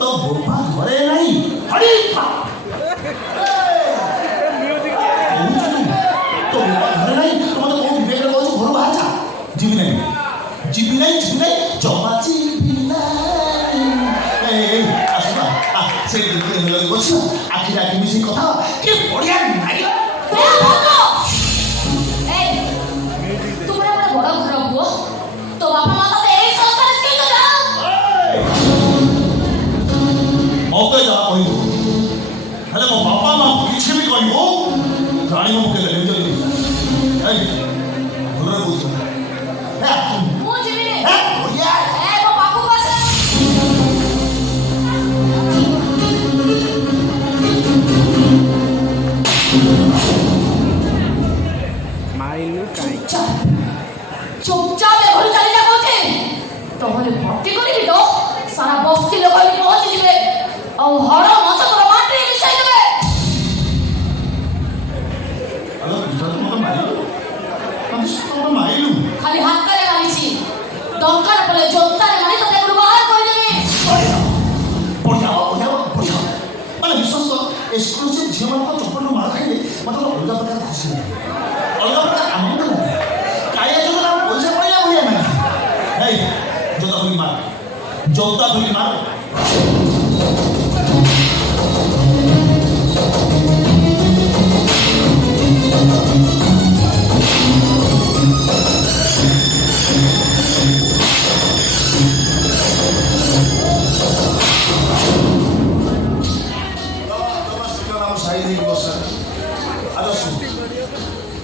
तो बोपा घरे नहीं हरी था तो बोपा घरे नहीं तो मतलब कौन विवेक को जो घर बाहर जा जीवी नहीं जमा जीवी नहीं ए आसमा से दिन लगे बस आखिर मिसी कथा के बढ़िया नहीं मौके जहाँ कहू हेले मो बापा माँ पीछे भी कहू रानी मो के ले चली ए घरे बुझ मो जीवी ए बढ़िया ए मो बापू पास माइलू काई चुपचाप ए घर चली जा बोचे तोहरे भक्ति करी तो सारा बस्ती लोग पहुंच जिवे और हर मत तोर माटी मिसाई देबे अरे बिचार तो माइलू खाली हाथ करे गालीची दंकार पले जोत्ता रे मानी तो देबु बाहर कर देबे बढ़िया माने विश्वास एक्सक्लूसिव जीवन को चप्पल मार खाइले मतलब अलग प्रकार खुशी अलग प्रकार आनंद लागे काय जो ना पैसा पड़िया बढ़िया ना हे जोता धुली मार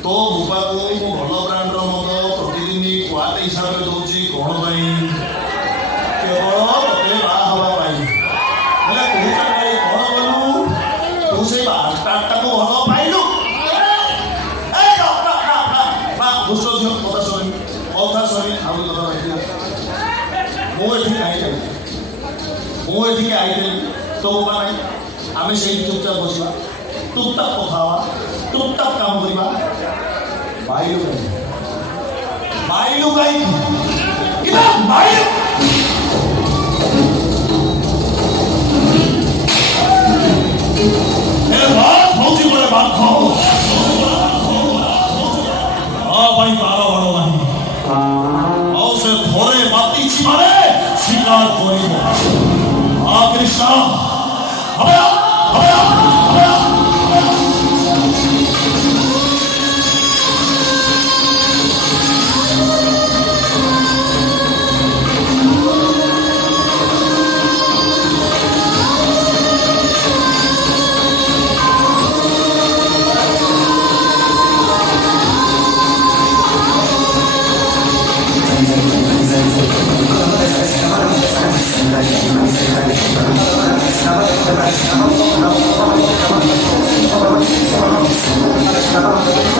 तो बुबा को मो भल ब्रांडर मद प्रतिदिन क्वाट हिसाब से दौर कौन केवल ते बाहा हवा कौन गलु तू से बाटा को भल पाइलु कथा सरी मुझे आई तो उपाय नहीं आम से चुपचाप बसवा टुपटाप कथा टुपटाप काम करवा माइलू गाई बात होती बोले बात खाओ भाई तारा बड़ो नहीं आओ से थोड़े बाती छिपारे शिकार कोई कृष्णा अबे Thank you.